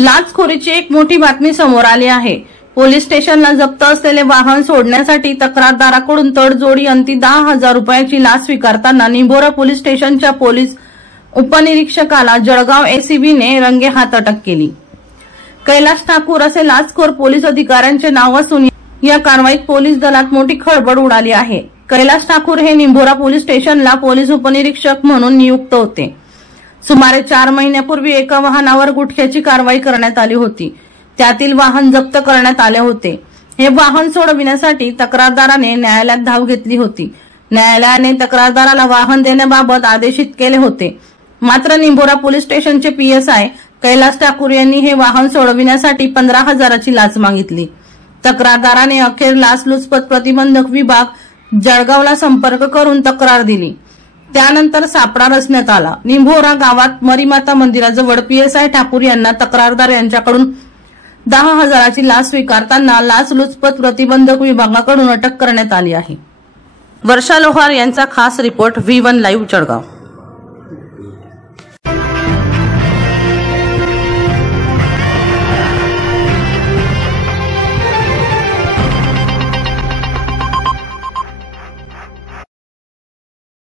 लाचखोरीची एक मोठी बातमी समोर आली आहे। पोलीस स्टेशनला जप्त असलेले वाहन सोडण्यासाठी तक्रारदाराकडून तडजोडी अंती 10,000 रुपयाची लाच स्वीकारताना निंभोरा पोलीस स्टेशनच्या पोलीस उपनिरीक्षकाला जळगाव एसीबीने रंगेहात अटक केली। कैलास ठाकूर असे लाचखोर पोलीस अधिकाऱ्यांचे नाव असून या कारवाईत पोलीस दलात मोठी खळबळ उडाली आहे। कैलास ठाकूर हे निंभोरा पोलीस स्टेशनला पोलीस उपनिरीक्षक म्हणून नियुक्त होते। सुमारे 4 महिन्यापूर्वी एका वाहनावर गुटख्याची कारवाई करण्यात आली होती। त्यातील वाहन जप्त करण्यात आले होते। हे वाहन सोडविण्यासाठी तक्रारदाराने न्यायालयात धाव घेतली होती। न्यायालयाने तक्रारदाराला वाहन देण्याबाबत आदेशित केले होते। मात्र निंभोरा पोलीस स्टेशनचे पीएसआय कैलास ठाकूर यांनी हे वाहन सोडविण्यासाठी 15,000ची लाच मागितली। तक्रारदाराने अखेर लाचलुचपत प्रतिबंधक विभाग जळगावला संपर्क करून तक्रार दिली। त्यानंतर सापळा रचण्यात आला। निंभोरा गावात मरीमाता मंदिराजवळ पीएसआय ठाकूर यांना तक्रारदार यांच्याकडून 10,000ची लाच स्वीकारताना लाचलुचपत प्रतिबंधक विभागाकडून अटक करण्यात आली आहे। वर्षा लोहार यांचा खास रिपोर्ट V1 लाईव्ह जळगाव।